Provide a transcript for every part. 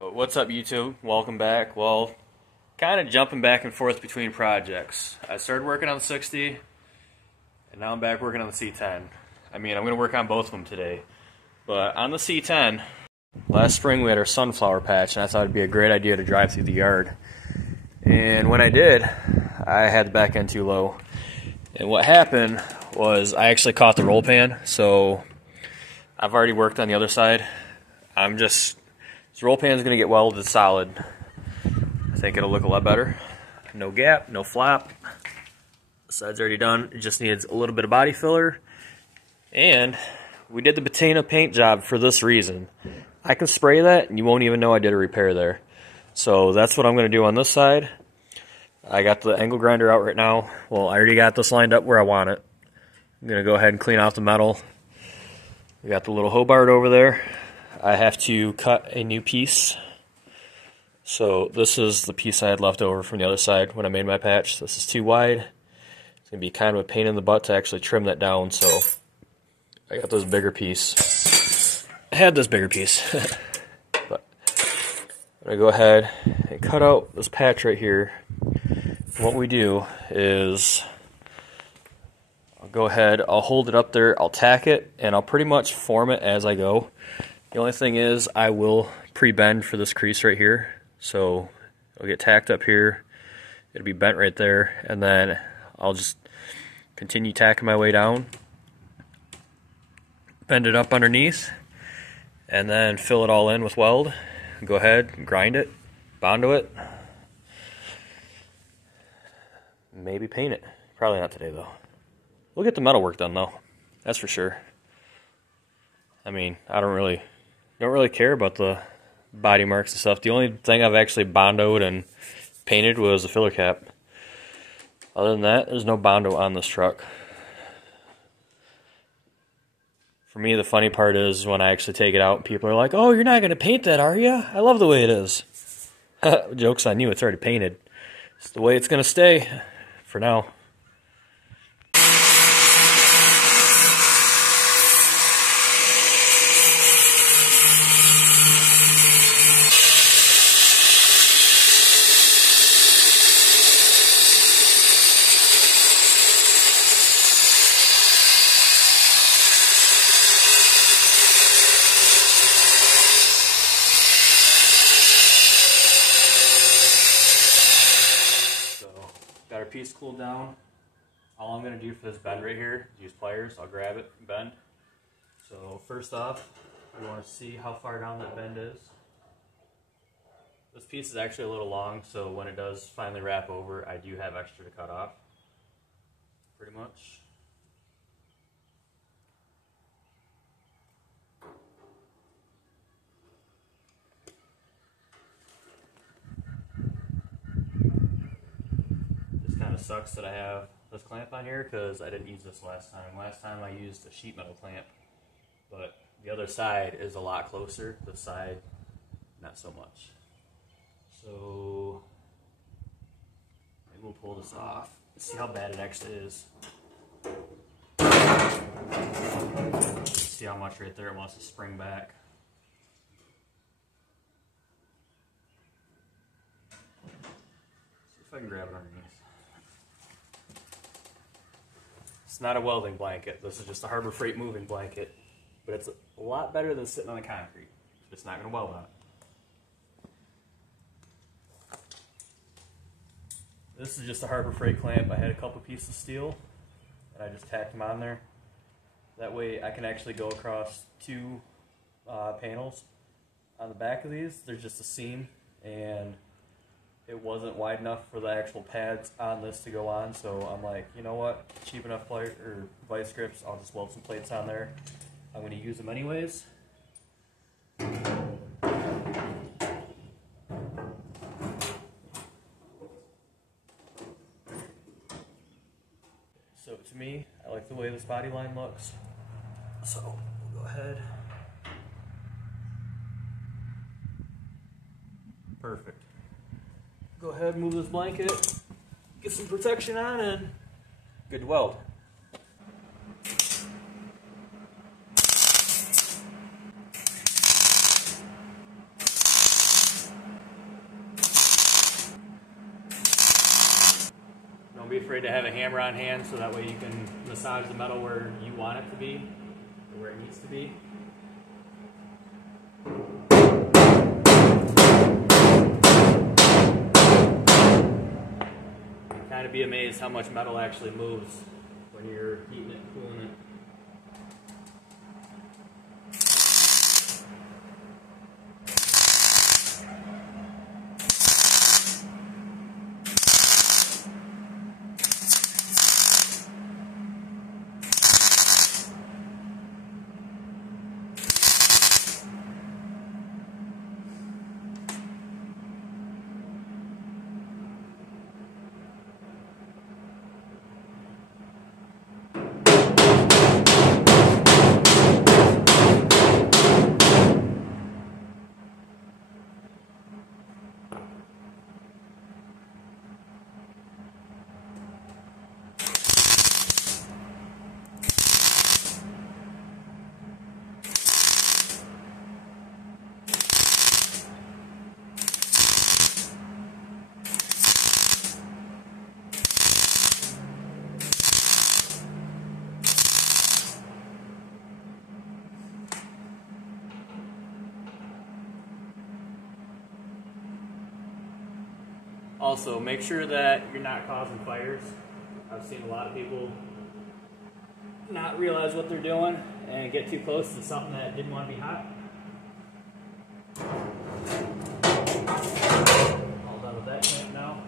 What's up, YouTube? Welcome back. Well, kind of jumping back and forth between projects. I started working on the 60, and now I'm back working on the C10. I mean, I'm going to work on both of them today. But on the C10, last spring we had our sunflower patch, and I thought it'd be a great idea to drive through the yard. And when I did, I had the back end too low. And what happened was I actually caught the roll pan, so I've already worked on the other side. This roll pan is going to get welded solid. I think it'll look a lot better. No gap, no flap. The side's already done. It just needs a little bit of body filler. And we did the patina paint job for this reason. I can spray that and you won't even know I did a repair there. So that's what I'm going to do on this side. I got the angle grinder out right now. Well, I already got this lined up where I want it. I'm going to go ahead and clean off the metal. We got the little Hobart over there. I have to cut a new piece. So this is the piece I had left over from the other side when I made my patch. This is too wide. It's going to be kind of a pain in the butt to actually trim that down, so I got this bigger piece. I had this bigger piece. But I'm going to go ahead and cut out this patch right here. And what we do is I'll go ahead, I'll hold it up there, I'll tack it, and I'll pretty much form it as I go. The only thing is I will pre-bend for this crease right here. So it'll get tacked up here, it'll be bent right there, and then I'll just continue tacking my way down, bend it up underneath, and then fill it all in with weld. Go ahead and grind it, bondo it, maybe paint it. Probably not today though. We'll get the metal work done though, that's for sure. I mean, I don't really care about the body marks and stuff. The only thing I've actually bondoed and painted was the filler cap. Other than that, there's no bondo on this truck. For me, the funny part is when I actually take it out, people are like, "Oh, you're not going to paint that, are you? I love the way it is." Joke's on you, it's already painted. It's the way it's going to stay for now. Got our piece cooled down. All I'm going to do for this bend right here is use pliers. I'll grab it and bend. So first off, we want to see how far down that bend is. This piece is actually a little long, so when it does finally wrap over, I do have extra to cut off. Pretty much. Sucks that I have this clamp on here because I didn't use this last time. Last time I used a sheet metal clamp, but the other side is a lot closer. This side, not so much. So maybe we'll pull this off. See how bad it actually is. See how much right there it wants to spring back. See if I can grab it underneath. It's not a welding blanket. This is just a Harbor Freight moving blanket, but it's a lot better than sitting on the concrete. It's not going to weld on it. This is just a Harbor Freight clamp. I had a couple pieces of steel, and I just tacked them on there. That way I can actually go across two panels. On the back of these, there's just a seam, and it wasn't wide enough for the actual pads on this to go on, so I'm like, you know what, cheap enough vice grips, I'll just weld some plates on there. I'm going to use them anyways. So to me, I like the way this body line looks, so we'll go ahead. Perfect. Go ahead and move this blanket, get some protection on, and good to weld. afraid to have a hammer on hand, so that way you can massage the metal where you want it to be, or where it needs to be. You'll kind of be amazed how much metal actually moves when you're heating it and cooling it. Also, make sure that you're not causing fires. I've seen a lot of people not realize what they're doing and get too close to something that didn't want to be hot. All done with that clamp now.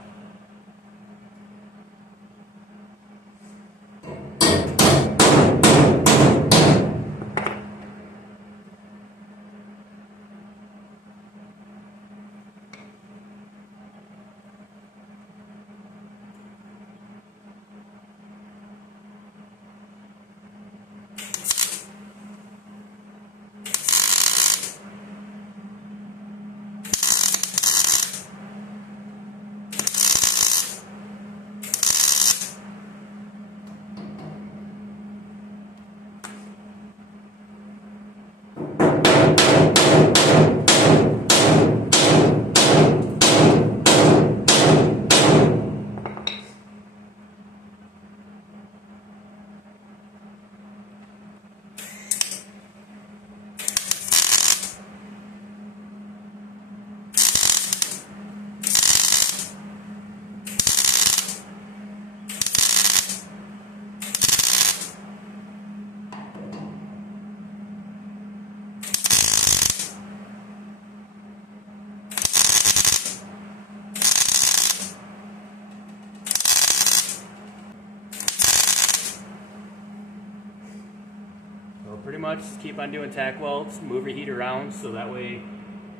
Pretty much just keep on doing tack welds, move your heat around so that way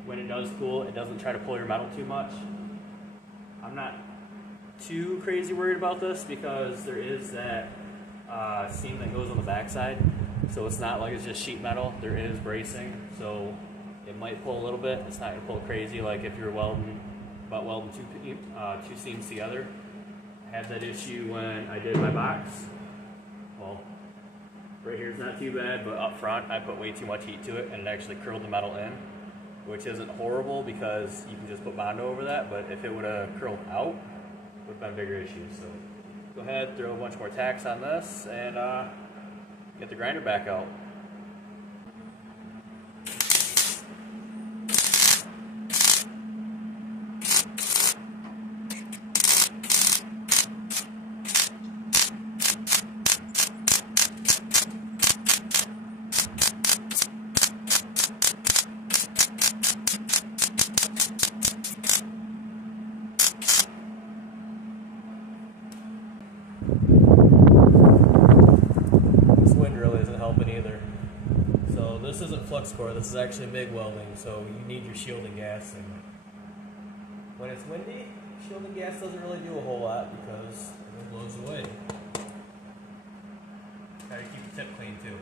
when it does cool, it doesn't try to pull your metal too much. I'm not too crazy worried about this because there is that seam that goes on the backside, so it's not like it's just sheet metal. There is bracing, so it might pull a little bit. It's not going to pull crazy like if you're welding two seams together. I had that issue when I did my box. Well, right here is not too bad, but up front I put way too much heat to it and it actually curled the metal in, which isn't horrible because you can just put Bondo over that, but if it would have curled out, it would have been a bigger issue. So go ahead, throw a bunch more tacks on this and get the grinder back out. This isn't flux core, this is actually MIG welding, so you need your shielding gas. And when it's windy, shielding gas doesn't really do a whole lot because it blows away. Gotta keep the tip clean too.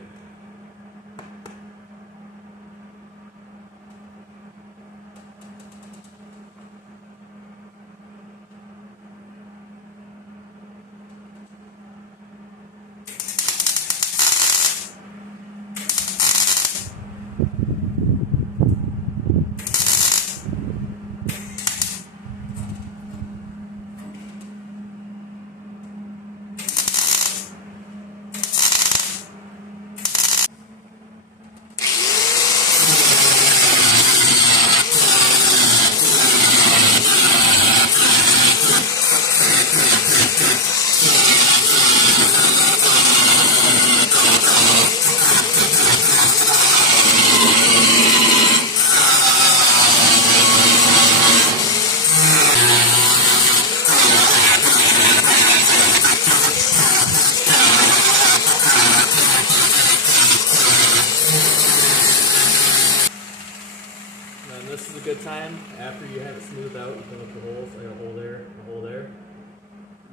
after you have it smoothed out, you fill up the holes, like a hole there, a hole there.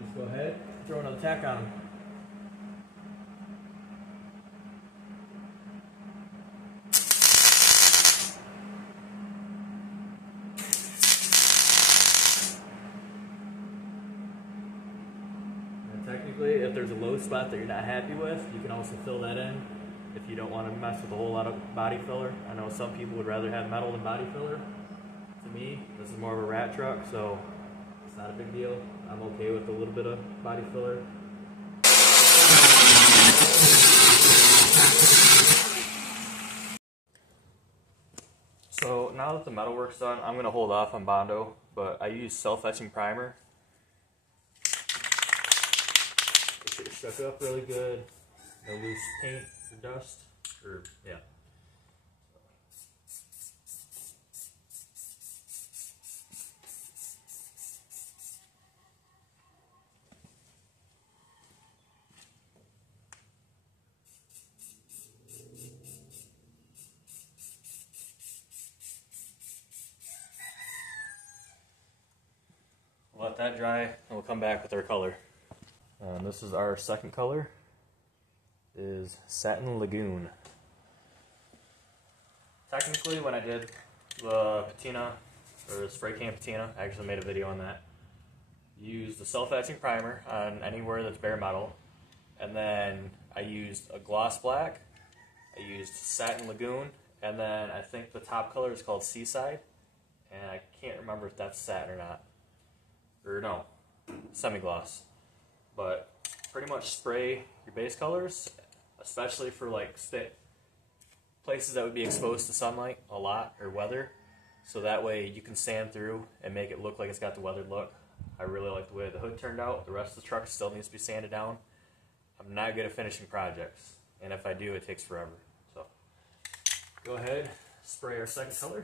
Just go ahead, throw another tack on them. Technically, if there's a low spot that you're not happy with, you can also fill that in if you don't want to mess with a whole lot of body filler. I know some people would rather have metal than body filler. To me, this is more of a rat truck, so it's not a big deal. I'm okay with a little bit of body filler. So now that the metal work's done, I'm going to hold off on Bondo, but I use self-etching primer. Get it stuck up really good, no loose paint or dust, or yeah. Let that dry, and we'll come back with our color. And this is our second color, is Satin Lagoon. Technically, when I did the patina, or the spray can patina, I actually made a video on that. Use the self-etching primer on anywhere that's bare metal, and then I used a gloss black, I used Satin Lagoon, and then I think the top color is called Seaside, and I can't remember if that's satin or not. Or no, semi-gloss. But pretty much spray your base colors, especially for like places that would be exposed to sunlight a lot or weather, so that way you can sand through and make it look like it's got the weathered look. I really like the way the hood turned out. The rest of the truck still needs to be sanded down. I'm not good at finishing projects, and if I do, it takes forever. So go ahead, spray our second color.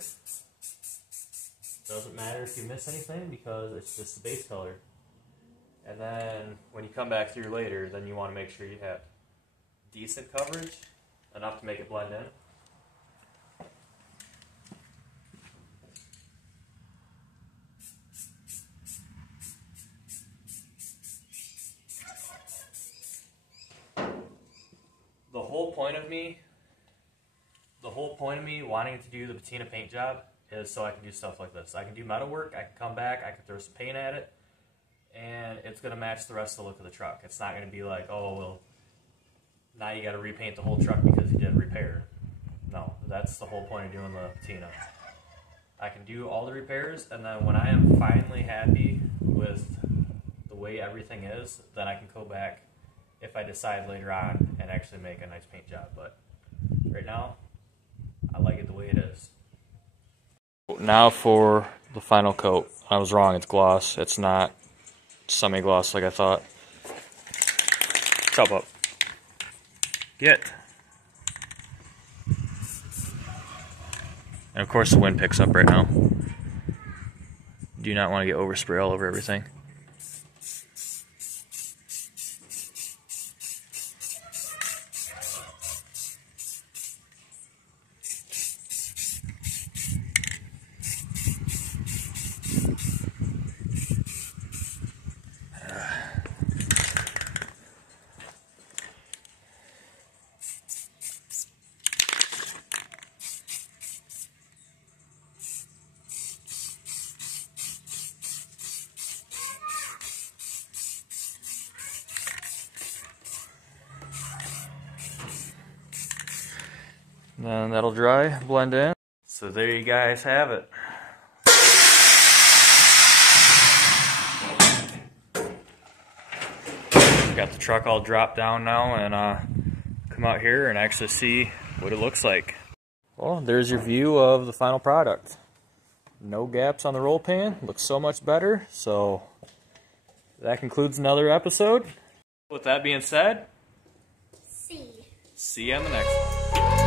Doesn't matter if you miss anything because it's just the base color. And then when you come back through later, then you want to make sure you have decent coverage, enough to make it blend in. The whole point of me wanting to do the patina paint job is so I can do stuff like this. I can do metal work, I can come back, I can throw some paint at it, and it's going to match the rest of the look of the truck. It's not going to be like, oh, well, now you got to repaint the whole truck because you did a repair. No, that's the whole point of doing the patina. I can do all the repairs, and then when I am finally happy with the way everything is, then I can go back if I decide later on and actually make a nice paint job. But right now, I like it the way it is. Now for the final coat. I was wrong, it's gloss. It's not semi-gloss like I thought. Chop up. Get. And of course the wind picks up right now. Do not want to get overspray all over everything. Then that'll dry, blend in. So there you guys have it. Got the truck all dropped down now, and come out here and actually see what it looks like. Well, there's your view of the final product. No gaps on the roll pan, looks so much better. So that concludes another episode. With that being said, see you on the next one.